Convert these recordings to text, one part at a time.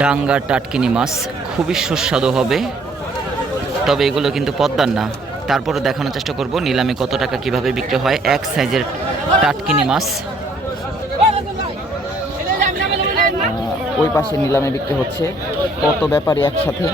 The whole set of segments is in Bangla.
ডাঙ্গা টাটকিনি মাছ খুবই সুস্বাদু হবে। তবে এগুলো কিন্তু পদ্মার না। তারপরে দেখানোর চেষ্টা করব নিলামে কত টাকা কীভাবে বিক্রি হয় এক সাইজের টাটকিনি মাছ। ওই পাশে নিলামে বিক্রি হচ্ছে। কত ব্যাপারী একসাথে।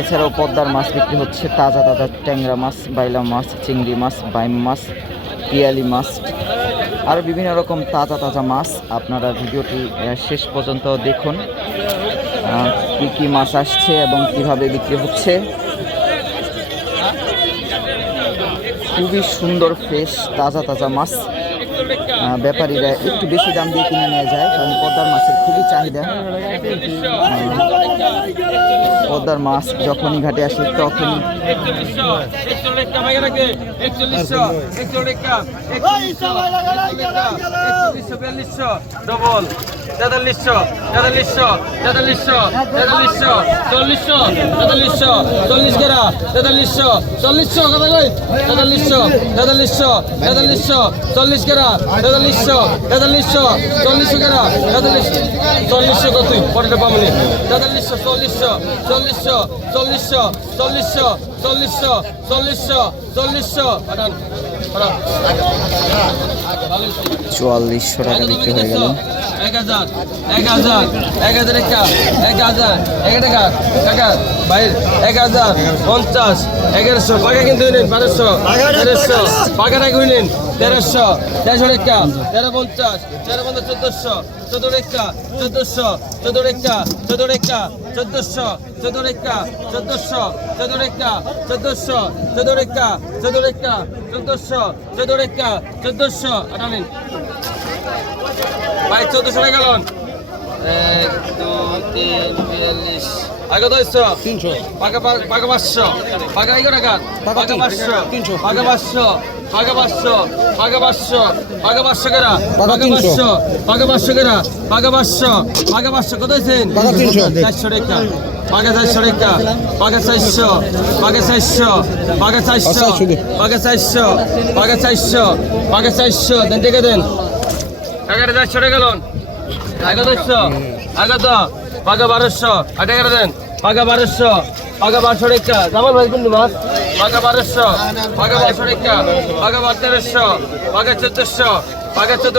এছাড়াও পদ্মার মাছ বিক্রি হচ্ছে। তাজা তাজা ট্যাংরা মাছ বাইলা মাছ, চিংড়ি মাছ, বাইম মাছ, পিয়ালি মাছ। আর বিভিন্ন রকম তাজা তাজা মাছ আপনারা ভিডিওটি শেষ পর্যন্ত দেখুন। কী কি মাছ আসছে এবং কীভাবে বিক্রি হচ্ছে। খুবই সুন্দর, ফ্রেশ, তাজা তাজা মাছ। ব্যাপারীরা একটু বেশি দাম দিয়ে কিনে নিয়ে যায়, কারণ পদ্মার মাছের খুবই চাহিদা। পদ্মার মাছ যখনই ঘাটে আসে তখনই। চল্লিশ তেতাল্লিশশো তেতাল্লিশশো, চল্লিশশো কেন তেতাল্লিশ চল্লিশশো কত? পরেরটা পাবনি তেতাল্লিশশো, চল্লিশশো চল্লিশশো চল্লিশশো চল্লিশশো চল্লিশশো চল্লিশশো চল্লিশশো, পাঠান। চুয়াল্লিশশো টাকা বিক্রি হয়ে গেল। এক হাজার এক হাজার এক হাজার একা এক হাজার, এক টাকা টাকা। বাইর এক হাজার, পঞ্চাশ, এগারোশো, পাকা কিন্তু নিন বারোশো, তেরোশো, পাকা টাকা নিন তেরোশো তেরোশো টাকা, তেরো পঞ্চাশ তেরো পঞ্চাশ, চোদ্দোশো, চোদ্দ রেখা চোদ্দোশো, চোদ্দ রেখা চোদ্দ রেখা চোদ্দোশো, চোদ্দ রেখা চোদ্দোশো, চোদ্দ রেখা চোদ্দোশো, চোদ্দ রেখা চোদ্দ রেখা চোদ্দোশো চোদ্দ রেখা চোদ্দোশো আটানিন ভাই চোদ্দশো টাকা গেলন এক দুই তিন বিয়াল্লিশ। আগে দুইশো তিনশো। পাকা পাকা পাঁচশো। পাকা এগারো টাকা। পাকা পাঁচশো। তিনশো। পাকা পাঁচশো। পাকা পাঁচশো। পাকা পাঁচশো। পাকা পাঁচশো কেরা? পাকা পাঁচশো। পাকা পাঁচশো কেরা? পাকা পাঁচশো। পাকা পাঁচশো। কত হয়েছেন? চারশো টাকা। পাকা চারশো টাকা পাকা চারশো পাকা চারশো পাকা চারশো পাকা চারশো পাকা চারশো পাকা চারশো দেন দেখে দেন এগারো চারশো টাকা লোন এগারোশো এগারো পাকা বারোশো আট এগারো দেন পাকা বারোশো পাকা বারোশো টাকা জামাল ভাই কিন্তু মাছ পাকা বারোশো পাকা বারোশো টাকা পাকা বার তেরোশো পাকা চোদ্দশো পাকা চোদ্দ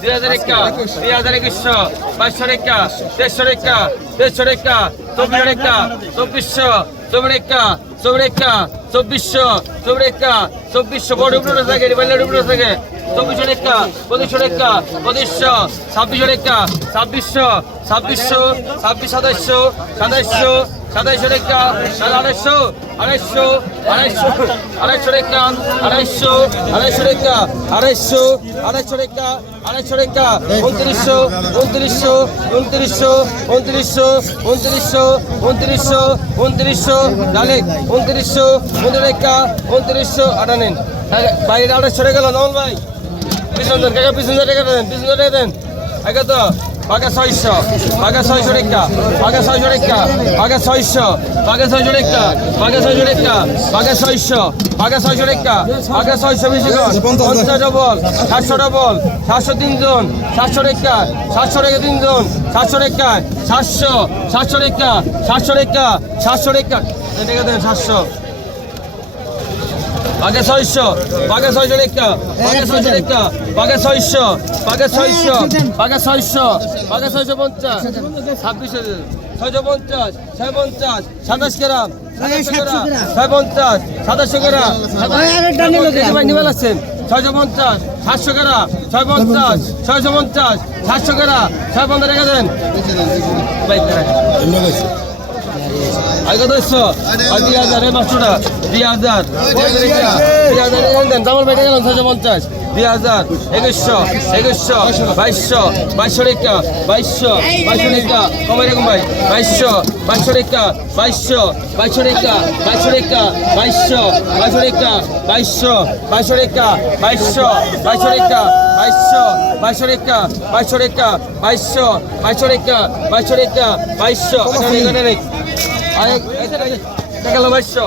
দুই হাজার একা দুই হাজার একুশশো বাইশশো রেখা, দেড়শো রেখা দেড়শো রেখা চব্বিশ রেখা, চব্বিশশো চব্বিশ রেখা চব্বিশ রেখা চব্বিশশো চব্বিশ রেখা, চব্বিশশো, বড় থাকে বাইলের উপরে থাকে, চব্বিশশো রেখা, পঁচিশশো রেখা, পঁচিশশো, ছাব্বিশশো রেখা, ছাব্বিশশো ছাব্বিশশো, ছাব্বিশ সাতাইশশো সাতাইশশো সাতাইশশো রেখা আড়াইশো আড়াইশো আড়াইশো আড়াইশো রেখা আড়াইশো আড়াইশো রেখা আড়াইশো আড়াইশো রেখা আড়াইশো রেখা উনত্রিশশো উনত্রিশশো উনত্রিশশো উনত্রিশশো উনত্রিশশো উনত্রিশশো উনত্রিশশো ডালেক উনত্রিশশো উনরেখা উনত্রিশশো আটা নিন। বাইরে আড়াইশো রেখা নল ভাই। পিছন দেন কাকা, পিছন রেখে দেন, পিছন রেখে দেন। আগে তো পাকা ছয়শো পাকা ছয়শো রেখা পাকা ছয়শো রেখা পাকা ছয়শো পাকা ছয়শো রেখা পাকা ছয়শো রেখা পাকা ছয়শো পাকা ছয়শো রেখা পাকা ছয়শো বেশি পঞ্চাশ ডবল, সাতশো ডবল, সাতশো তিনজন, সাতশো রেখা সাতশো রেখা তিনজন, সাতশো রেখা, সাতশো সাতশো রেখা সাতশো রেখা সাতশো রেখা দেন সাতশো। পাকে ছয়শো পাকে ছয়শো রেখা পাকে ছয়শো রেখা পাকে ছয়শো পাকে ছয়শো পাকে ছয়শো পাকে ছয়শো পঞ্চাশ ছাব্বিশ ছয়শো পঞ্চাশ ছয় পঞ্চাশ সাতাশ গ্রাম ছয় পঞ্চাশ সাতাশশো গ্রাম নিবেল আছেন ছয়শো পঞ্চাশ সাতশো গ্রাম ছয় পঞ্চাশ। ছয়শো পঞ্চাশ সাতশো গ্রাম ছয় পঞ্চাশ রেখে দেন। আগে দশশো আর দুই হাজার এই পাঁচশোটা দুই হাজার দুই হাজার দেন জামাল বেটে গেলাম ছয়শো পঞ্চাশ দুই হাজার একুশশো একুশশো বাইশশো বাইশশো রেখা বাইশশো বাইশশো রেখা কমাই রেখুন ভাই বাইশশো বাইশশো রেখা বাইশশো বাইশশো রেখা বাইশশো রেখা বাইশশো বাইশশো রেখা বাইশশো বাইশশো রেখা বাইশশো বাইশশো রেখা বাইশশো বাইশশো রেখা বাইশশো রেখা বাইশশো বাইশশো রেখা বাইশশো রেখা বাইশশো এখানে আরেক গেল বাইশশো।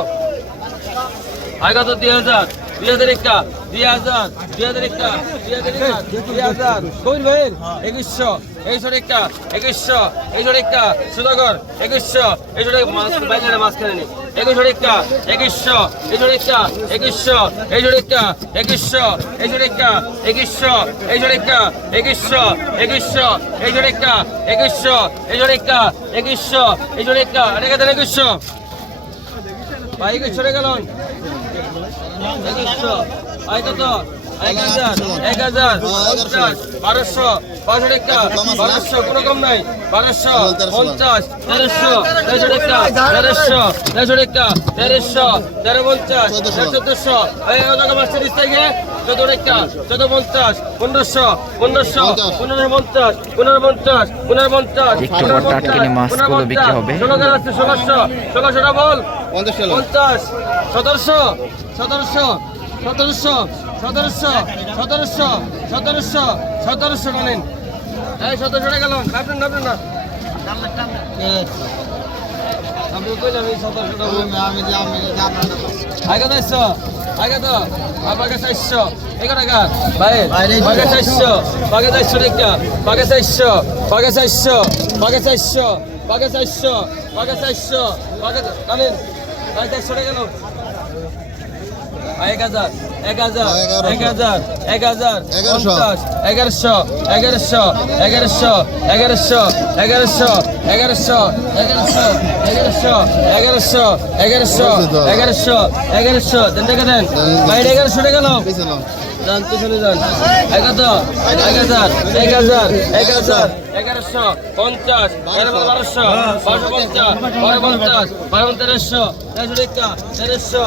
আগে তো দুই হাজার। দুই হাজার একটা। দুই হাজার। দুই হাজার একটা। দুই হাজার দুই হাজার। এইশো রেখা একুশশো এইশো রেখা সুধাকর একুশশো এইশো বাইকারে মাঝখানে নেই একুশশো রেখা একুশশো এইশো রেখা একুশশো এইশো রেখা একুশশো এইশো রেখা একুশশো এইশো রেখা একুশশো একুশশো এইশো রেখা একুশশো এইশো রেখা একুশশো এইশো রেখা রেখে দেন একুশশো ভাই একুশশো রেখে লন একুশশো আয় কত এক হাজার এক হাজার বারোশো বারোশো টাকা বারোশো কোনো কম নাই। বারোশো পঞ্চাশ তেরোশো তেরোশো টাকা তেরোশো তেরোশো টাকা তেরোশো তেরো পঞ্চাশ চোদ্দশো এই টাকা মাস্টার থেকে চোদ্দ টাকা চোদ্দ পঞ্চাশ পনেরোশো পনেরোশো পনেরো পঞ্চাশ পনেরো পঞ্চাশ পনেরো পঞ্চাশ বিক্রি হবে। ষোলো কেন আছে ষোলোশো ষোলোশোটা বল। পঞ্চাশ সতেরোশো সতেরোশো সতেরোশো সতেরোশো সতেরোশো সতেরোশো সতেরোশো টানেন এই সতেরোশো টাকা গেল নাপেন নাপেন না। আপনি কইলাম এই সতেরোশো টাকা আগে তো এসছো আগে তো আমাকে চাইছো এগারো টাকা ভাই পাকে চাইছো পাকে চাইছো টাকা পাকে চাইছো পাকে চাইছো পাকে চাইছো পাকে চাইছো পাকে চাইছো পাকে জানেন ভাই চাইছো টাকা গেল। এক হাজার এক হাজার এক হাজার এক হাজার পঞ্চাশ এগারোশো এগারোশো এগারোশো এগারোশো এগারোশো এগারোশো এগারোশো এগারোশো এগারোশো এগারোশো এগারোশো এগারোশো দেন টাকা দেন বাইরে এগারোশো টাকা নাও যান পিছনে যান। এক হাজার এক হাজার এক হাজার এক হাজার এগারোশো পঞ্চাশ বারোশো বারোশো পঞ্চাশ বারো পঞ্চাশ বারো তেরোশো তেরোশো টেকা তেরোশো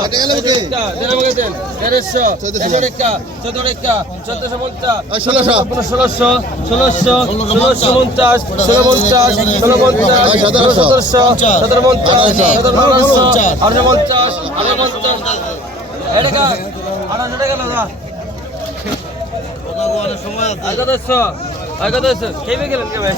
তেরোশো তেরোশো টেকা চোদ্দ টেকা চোদ্দশো পঞ্চাশ ষোলোশো। ষোলোশো ষোলোশো ষোলোশো পঞ্চাশ ষোলো পঞ্চাশ ষোলো পঞ্চাশ ষোলো সতেরোশো। সতেরো পঞ্চাশ সতেরো আঠারো পঞ্চাশ আঠারো পঞ্চাশ। আঠারোশো টাকা লাগা এগারোশো এগারোশো খেয়ে গেলেন কে ভাই?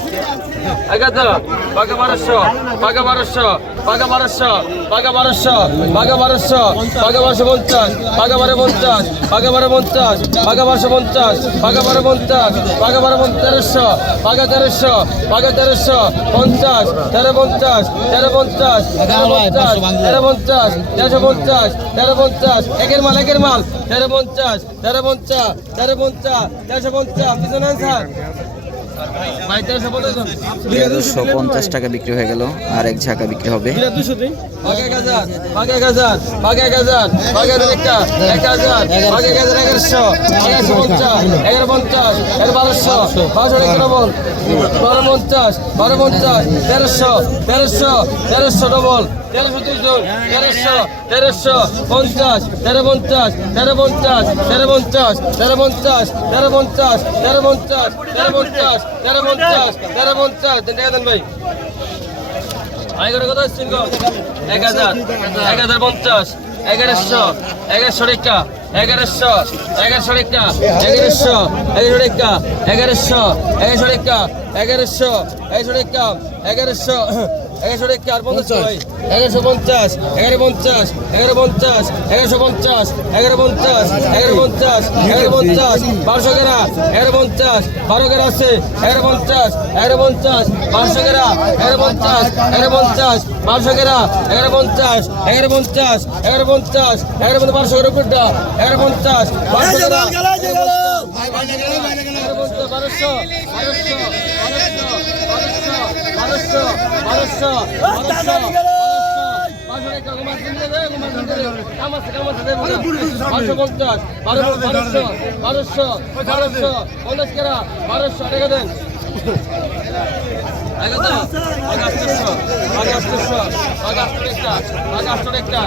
এগারো পাকা বারোশো পাকা বারোশো। পাকা বারোশো পাকা বারোশো পাকা বারোশো পাকা বারোশো পঞ্চাশ পাকা বারো পঞ্চাশ পাকা বারো পঞ্চাশ পাকা বারোশো পঞ্চাশ পাকা বারো পঞ্চাশ পাকা বারো তেরোশো পাকা তেরোশো পাকা তেরোশো পঞ্চাশ তেরো পঞ্চাশ তেরো পঞ্চাশ তেরো পঞ্চাশ তেরো পঞ্চাশ তেরোশো পঞ্চাশ তেরো পঞ্চাশ একের মাল একের মাল তেরো পঞ্চাশ তেরো পঞ্চাশ তেরো পঞ্চাশ তেরোশো পঞ্চাশ পিছনে স্যার। দুশো পঞ্চাশ টাকা বিক্রি হয়ে গেল আর এক ঝাঁকা বিক্রি হবে। বারো পঞ্চাশ বারো পঞ্চাশ তেরোশো তেরোশো তেরোশো ডবল তেরোশো দুইজন তেরোশো তেরোশো পঞ্চাশ তেরো পঞ্চাশ তেরো পঞ্চাশ তেরো পঞ্চাশ তেরো পঞ্চাশ তেরো পঞ্চাশ তেরো পঞ্চাশ তেরো পঞ্চাশ তেরো পঞ্চাশ তেরো পঞ্চাশ দেন ভাই। এগারো কত আসছেন এক হাজার এক হাজার পঞ্চাশ, এগারোশো এগারোশো রেখা, এগারোশো এগারোশো রেখা, এগারোশো এগারোশো রেখা, এগারোশো এগারোশো রেখা, এগারোশো এগারোশো রেখা, এগারোশো এগারোশো আর পঞ্চাশ এগারোশো পঞ্চাশ এগারো পঞ্চাশ এগারো পঞ্চাশ এগারোশো পঞ্চাশ এগারো পঞ্চাশ এগারো পঞ্চাশ এগারো পঞ্চাশ বারোশো গেরা এগারো পঞ্চাশ বারো গেরা আছে এগারো পঞ্চাশ এগারো পঞ্চাশ বারোশো গেরা এগারো পঞ্চাশ এগারো পঞ্চাশ বারোশো গেরা এগারো পঞ্চাশ এগারো পঞ্চাশ এগারো পঞ্চাশ এগারো পঞ্চাশ বারোশো গেরা উপরটা এগারো পঞ্চাশ বারোশো গেরা বারোশো বারোশো বারোশো বারোশো বারোশো বারোশো বারোশো টাকা দেন আগাস্ট আগাস্ট একটা আগাস্ট একটা